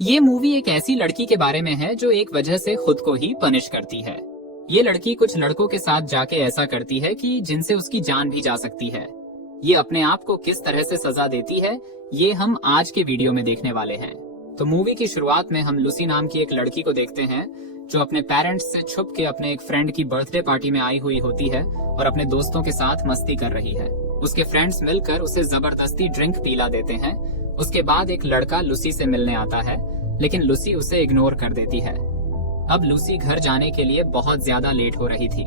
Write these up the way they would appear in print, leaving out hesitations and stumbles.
ये मूवी एक ऐसी लड़की के बारे में है जो एक वजह से खुद को ही पनिश करती है। ये लड़की कुछ लड़कों के साथ जाके ऐसा करती है कि जिनसे उसकी जान भी जा सकती है। ये अपने आप को किस तरह से सजा देती है, ये हम आज के वीडियो में देखने वाले हैं। तो मूवी की शुरुआत में हम लूसी नाम की एक लड़की को देखते हैं जो अपने पेरेंट्स से छुप के अपने एक फ्रेंड की बर्थडे पार्टी में आई हुई होती है और अपने दोस्तों के साथ मस्ती कर रही है। उसके फ्रेंड्स मिलकर उसे जबरदस्ती ड्रिंक पिला देते हैं। उसके बाद एक लड़का लूसी से मिलने आता है, लेकिन लूसी उसे इग्नोर कर देती है। अब लूसी घर जाने के लिए बहुत ज्यादा लेट हो रही थी,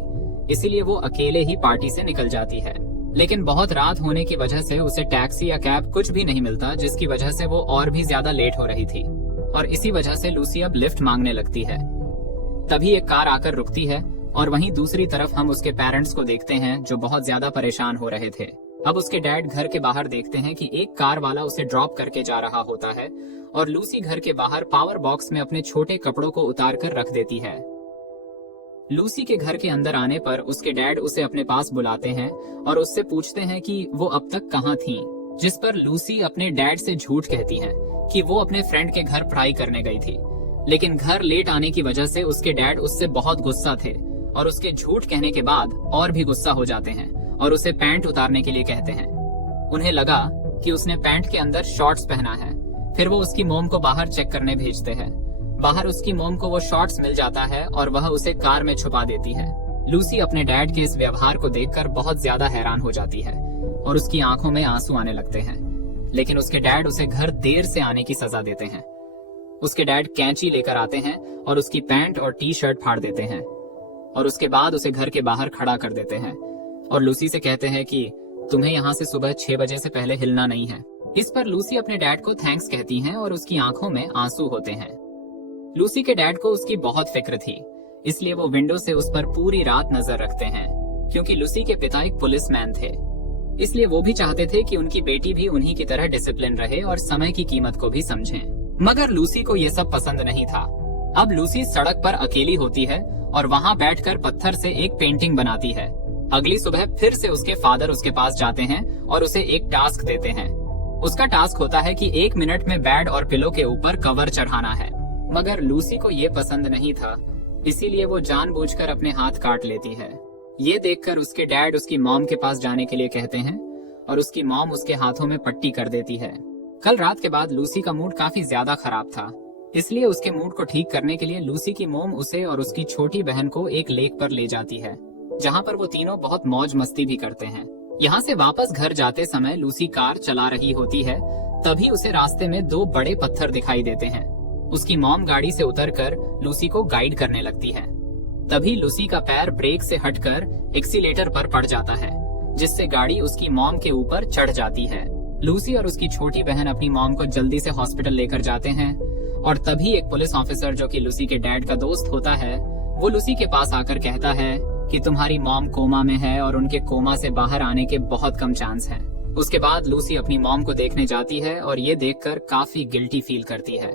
इसीलिए वो अकेले ही पार्टी से निकल जाती है। लेकिन बहुत रात होने की वजह से उसे टैक्सी या कैब कुछ भी नहीं मिलता, जिसकी वजह से वो और भी ज्यादा लेट हो रही थी और इसी वजह से लूसी अब लिफ्ट मांगने लगती है। तभी एक कार आकर रुकती है और वहीं दूसरी तरफ हम उसके पेरेंट्स को देखते हैं जो बहुत ज्यादा परेशान हो रहे थे। अब उसके डैड घर के बाहर देखते हैं कि एक कार वाला उसे ड्रॉप करके जा रहा होता है और लूसी घर के बाहर पावर बॉक्स में अपने छोटे कपड़ों को उतार कर रख देती है। लूसी के घर के अंदर आने पर उसके डैड उसे अपने पास बुलाते हैं और उससे पूछते हैं कि वो अब तक कहाँ थी, जिस पर लूसी अपने डैड से झूठ कहती है कि वो अपने फ्रेंड के घर पढ़ाई करने गई थी। लेकिन घर लेट आने की वजह से उसके डैड उससे बहुत गुस्सा थे और उसके झूठ कहने के बाद और भी गुस्सा हो जाते हैं और उसे पैंट उतारने के लिए कहते हैं। उन्हें लगा कि उसने पैंट के अंदर शॉर्ट्स पहना है। फिर वो उसकी मोम को बाहर चेक करने भेजते हैं। बाहर उसकी मोम को वो शॉर्ट्स मिल जाता है और वह उसे कार में छुपा देती है। लूसी अपने डैड के इस व्यवहार को देखकर बहुत ज्यादा हैरान हो जाती है और उसकी आंखों में आंसू आने लगते हैं। लेकिन उसके डैड उसे घर देर से आने की सजा देते हैं। उसके डैड कैंची लेकर आते हैं और उसकी पैंट और टी शर्ट फाड़ देते हैं और उसके बाद उसे घर के बाहर खड़ा कर देते हैं और लूसी से कहते हैं कि तुम्हें यहाँ से सुबह 6 बजे से पहले हिलना नहीं है। इस पर लूसी अपने डैड को थैंक्स कहती हैं और उसकी आंखों में आंसू होते हैं। लूसी के डैड को उसकी बहुत फिक्र थी, इसलिए वो विंडो से उस पर पूरी रात नजर रखते हैं। क्योंकि लूसी के पिता एक पुलिसमैन थे, इसलिए वो भी चाहते थे कि उनकी बेटी भी उन्हीं की तरह डिसिप्लिन रहे और समय की कीमत को भी समझे। मगर लूसी को ये सब पसंद नहीं था। अब लूसी सड़क पर अकेली होती है और वहाँ बैठकर पत्थर से एक पेंटिंग बनाती है। अगली सुबह फिर से उसके फादर उसके पास जाते हैं और उसे एक टास्क देते हैं। उसका टास्क होता है कि 1 मिनट में बेड और पिलो के ऊपर कवर चढ़ाना है। मगर लूसी को ये पसंद नहीं था, इसीलिए वो जानबूझकर अपने हाथ काट लेती है। ये देखकर उसके डैड उसकी मॉम के पास जाने के लिए कहते हैं और उसकी मॉम उसके हाथों में पट्टी कर देती है। कल रात के बाद लूसी का मूड काफी ज्यादा खराब था, इसलिए उसके मूड को ठीक करने के लिए लूसी की मॉम उसे और उसकी छोटी बहन को एक लेक पर ले जाती है, जहाँ पर वो तीनों बहुत मौज मस्ती भी करते हैं। यहाँ से वापस घर जाते समय लूसी कार चला रही होती है, तभी उसे रास्ते में 2 बड़े पत्थर दिखाई देते हैं। उसकी मॉम गाड़ी से उतरकर लूसी को गाइड करने लगती है। तभी लूसी का पैर ब्रेक से हटकर एक्सीलेटर पर पड़ जाता है, जिससे गाड़ी उसकी मॉम के ऊपर चढ़ जाती है। लूसी और उसकी छोटी बहन अपनी मॉम को जल्दी से हॉस्पिटल लेकर जाते हैं और तभी एक पुलिस ऑफिसर जो कि लूसी के डैड का दोस्त होता है, वो लूसी के पास आकर कहता है कि तुम्हारी मॉम कोमा में है और उनके कोमा से बाहर आने के बहुत कम चांस हैं। उसके बाद लूसी अपनी मॉम को देखने जाती है और ये देखकर काफी गिल्टी फील करती है।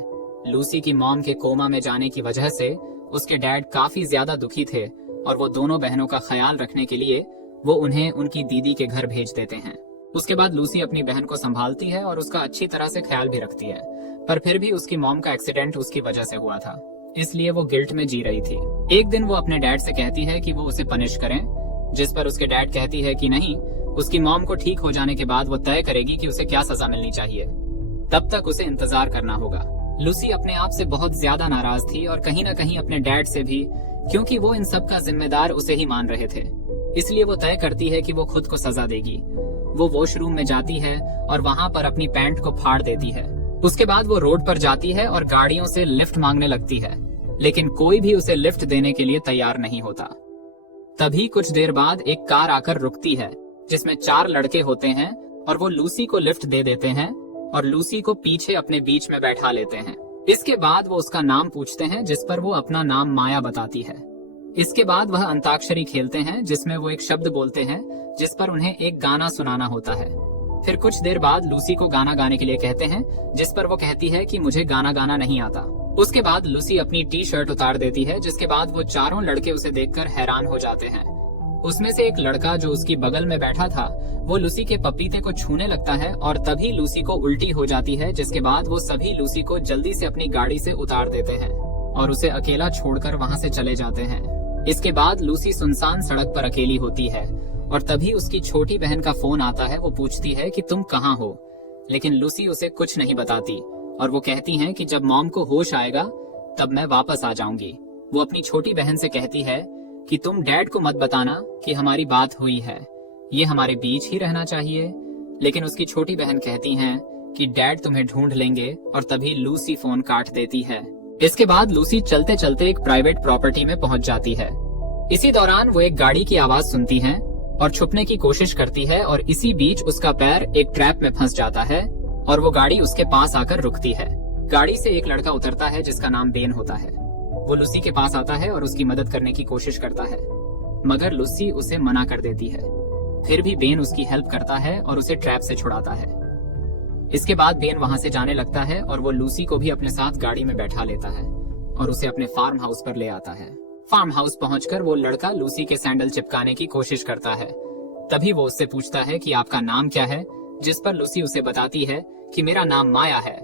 लूसी की मॉम के कोमा में जाने की वजह से उसके डैड काफी ज्यादा दुखी थे और वो दोनों बहनों का ख्याल रखने के लिए वो उन्हें उनकी दीदी के घर भेज देते हैं। उसके बाद लूसी अपनी बहन को संभालती है और उसका अच्छी तरह से ख्याल भी रखती है, पर फिर भी उसकी मॉम का एक्सीडेंट उसकी वजह से हुआ था, इसलिए वो गिल्ट में जी रही थी। एक दिन वो अपने डैड से कहती है कि वो उसे पनिश करें, जिस पर उसके डैड कहती है कि नहीं, उसकी मॉम को ठीक हो जाने के बाद वो तय करेगी कि उसे क्या सजा मिलनी चाहिए, तब तक उसे इंतजार करना होगा। लूसी अपने आप से बहुत ज्यादा नाराज थी और कहीं न कहीं अपने डैड से भी, क्योंकि वो इन सब का जिम्मेदार उसे ही मान रहे थे। इसलिए वो तय करती है कि वो खुद को सजा देगी। वो वॉशरूम में जाती है और वहाँ पर अपनी पैंट को फाड़ देती है। उसके बाद वो रोड पर जाती है और गाड़ियों से लिफ्ट मांगने लगती है, लेकिन कोई भी उसे लिफ्ट देने के लिए तैयार नहीं होता। तभी कुछ देर बाद एक कार आकर रुकती है, जिसमें 4 लड़के होते हैं और वो लूसी को लिफ्ट दे देते हैं और लूसी को पीछे अपने बीच में बैठा लेते हैं। इसके बाद वो उसका नाम पूछते हैं, जिस पर वो अपना नाम माया बताती है। इसके बाद वह अंताक्षरी खेलते हैं, जिसमें वो एक शब्द बोलते हैं जिस पर उन्हें एक गाना सुनाना होता है। फिर कुछ देर बाद लूसी को गाना गाने के लिए कहते हैं, जिस पर वो कहती है कि मुझे गाना गाना नहीं आता। उसके बाद लूसी अपनी टी शर्ट उतार देती है, जिसके बाद वो चारों लड़के उसे देखकर हैरान हो जाते हैं। उसमें से एक लड़का जो उसकी बगल में बैठा था वो लूसी के पपीते को छूने लगता है और तभी लूसी को उल्टी हो जाती है, जिसके बाद वो सभी लूसी को जल्दी से अपनी गाड़ी से उतार देते हैं और उसे अकेला छोड़कर वहां से चले जाते हैं। इसके बाद लूसी सुनसान सड़क पर अकेली होती है और तभी उसकी छोटी बहन का फोन आता है। वो पूछती है कि तुम कहाँ हो, लेकिन लूसी उसे कुछ नहीं बताती और वो कहती है कि जब मॉम को होश आएगा तब मैं वापस आ जाऊंगी। वो अपनी छोटी बहन से कहती है कि तुम डैड को मत बताना कि हमारी बात हुई है, ये हमारे बीच ही रहना चाहिए। लेकिन उसकी छोटी बहन कहती हैं कि डैड तुम्हें ढूंढ लेंगे और तभी लूसी फोन काट देती है। इसके बाद लूसी चलते चलते एक प्राइवेट प्रॉपर्टी में पहुंच जाती है। इसी दौरान वो एक गाड़ी की आवाज सुनती है और छुपने की कोशिश करती है और इसी बीच उसका पैर एक ट्रैप में फंस जाता है और वो गाड़ी उसके पास आकर रुकती है। गाड़ी से एक लड़का उतरता है जिसका नाम बेन होता है। वो लूसी के पास आता है और उसकी मदद करने की कोशिश करता है, मगर लूसी उसे मना कर देती है। फिर भी बेन उसकी हेल्प करता है और उसे ट्रैप से छुड़ाता है। इसके बाद बेन वहां से जाने लगता है और वो लूसी को भी अपने साथ गाड़ी में बैठा लेता है और उसे अपने फार्म हाउस पर ले आता है। फार्म हाउस पहुंचकर वो लड़का लूसी के सैंडल चिपकाने की कोशिश करता है। तभी वो उससे पूछता है कि आपका नाम क्या है, जिस पर लूसी उसे बताती है कि मेरा नाम माया है।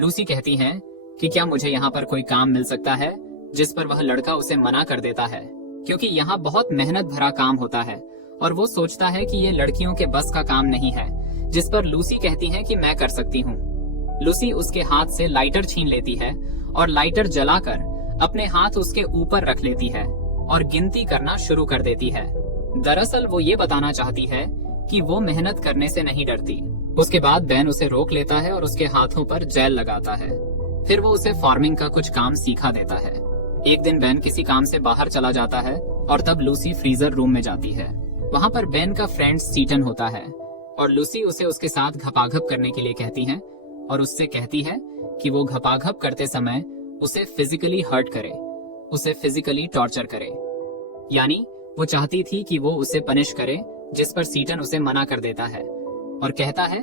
लूसी कहती है कि क्या मुझे यहाँ पर कोई काम मिल सकता है, जिस पर वह लड़का उसे मना कर देता है क्योंकि यहाँ बहुत मेहनत भरा काम होता है और वो सोचता है कि ये लड़कियों के बस का काम नहीं है, जिस पर लूसी कहती है कि मैं कर सकती हूँ। लूसी उसके हाथ से लाइटर छीन लेती है और लाइटर जलाकर अपने हाथ उसके ऊपर रख लेती है और गिनती करना शुरू कर देती है। दरअसल वो ये बताना चाहती है कि वो मेहनत करने से नहीं डरती। उसके बाद बेन उसे रोक लेता है और उसके हाथों पर जेल लगाता है। फिर वो उसे फार्मिंग का कुछ काम सिखा देता है। एक दिन बेन किसी काम से बाहर चला जाता है और तब लूसी फ्रीजर रूम में जाती है। वहाँ पर बेन का फ्रेंड सीटन होता है और लूसी उसे उसके साथ घपाघप करने के लिए कहती है और उससे कहती है कि वो घपाघप करते समय उसे फिजिकली हर्ट करे, उसे फिजिकली टॉर्चर करे। यानी वो चाहती थी कि वो उसे पनिश करे, जिस पर सीटन उसे मना कर देता है और कहता है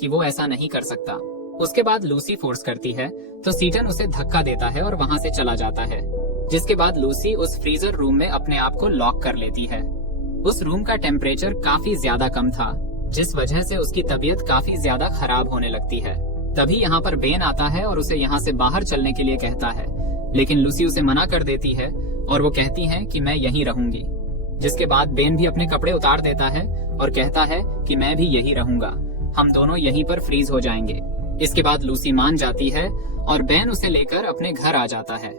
कि वो ऐसा नहीं कर सकता। उसके बाद लूसी फोर्स करती है तो सीटन उसे धक्का देता है और वहां से चला जाता है, जिसके बाद लूसी उस फ्रीजर रूम में अपने आप को लॉक कर लेती है। उस रूम का टेम्परेचर काफी ज्यादा कम था, जिस वजह से उसकी तबीयत काफी ज्यादा खराब होने लगती है। तभी यहाँ पर बेन आता है और उसे यहाँ से बाहर चलने के लिए कहता है, लेकिन लूसी उसे मना कर देती है और वो कहती है कि मैं यहीं रहूंगी। जिसके बाद बेन भी अपने कपड़े उतार देता है और कहता है कि मैं भी यहीं रहूंगा, हम दोनों यहीं पर फ्रीज हो जाएंगे। इसके बाद लूसी मान जाती है और बेन उसे लेकर अपने घर आ जाता है।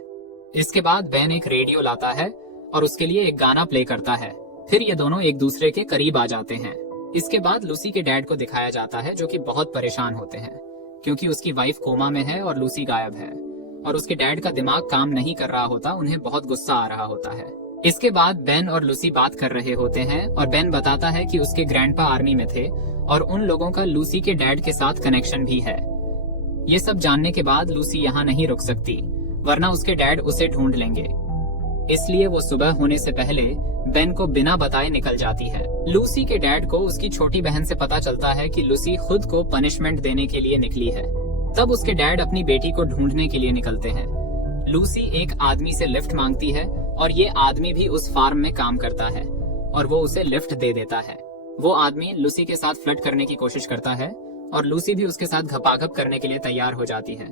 इसके बाद बेन एक रेडियो लाता है और उसके लिए एक गाना प्ले करता है। फिर ये दोनों एक दूसरे के करीब आ जाते हैं। इसके बाद लूसी के डैड को दिखाया जाता है, जो कि बहुत परेशान होते हैं क्योंकि उसकी वाइफ कोमा में है और लूसी गायब है और उसके डैड का दिमाग काम नहीं कर रहा होता, उन्हें बहुत गुस्सा आ रहा होता है। इसके बाद बेन और लूसी बात कर रहे होते हैं और बेन बताता है कि उसके ग्रैंडपा आर्मी में थे और उन लोगों का लूसी के डैड के साथ कनेक्शन भी है। ये सब जानने के बाद लूसी यहाँ नहीं रुक सकती, वरना उसके डैड उसे ढूंढ लेंगे। इसलिए वो सुबह होने से पहले बेन को बिना बताए निकल जाती है। लूसी के डैड को उसकी छोटी बहन से पता चलता है कि लूसी खुद को पनिशमेंट देने के लिए निकली है। तब उसके डैड अपनी बेटी को ढूंढने के लिए निकलते हैं। लूसी एक आदमी से लिफ्ट मांगती है और ये आदमी भी उस फार्म में काम करता है और वो उसे लिफ्ट दे देता है। वो आदमी लूसी के साथ फ्लर्ट करने की कोशिश करता है और लूसी भी उसके साथ घपाघप करने के लिए तैयार हो जाती है।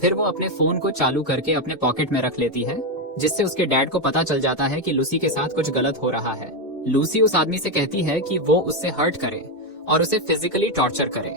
फिर वो अपने फोन को चालू करके अपने पॉकेट में रख लेती है, जिससे उसके डैड को पता चल जाता है कि लूसी के साथ कुछ गलत हो रहा है। लूसी उस आदमी से कहती है कि वो उससे हर्ट करे और उसे फिजिकली टॉर्चर करे।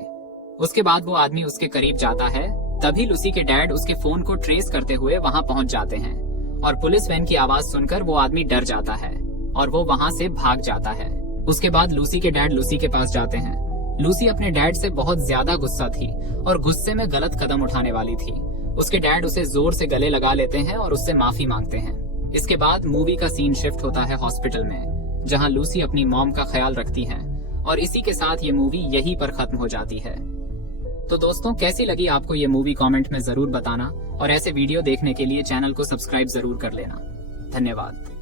उसके बाद वो आदमी उसके करीब जाता है। तभी लूसी के डैड उसके फोन को ट्रेस करते हुए वहां पहुंच जाते हैं और पुलिस वैन की आवाज सुनकर वो आदमी डर जाता है और वो वहां से भाग जाता है। उसके बाद लूसी के डैड लूसी के पास जाते हैं। लूसी अपने डैड से बहुत ज्यादा गुस्सा थी और गुस्से में गलत कदम उठाने वाली थी। उसके डैड उसे जोर से गले लगा लेते हैं और उससे माफी मांगते हैं। इसके बाद मूवी का सीन शिफ्ट होता है हॉस्पिटल में, जहां लूसी अपनी मॉम का ख्याल रखती हैं और इसी के साथ ये मूवी यहीं पर खत्म हो जाती है। तो दोस्तों, कैसी लगी आपको ये मूवी कमेंट में जरूर बताना और ऐसे वीडियो देखने के लिए चैनल को सब्सक्राइब जरूर कर लेना। धन्यवाद।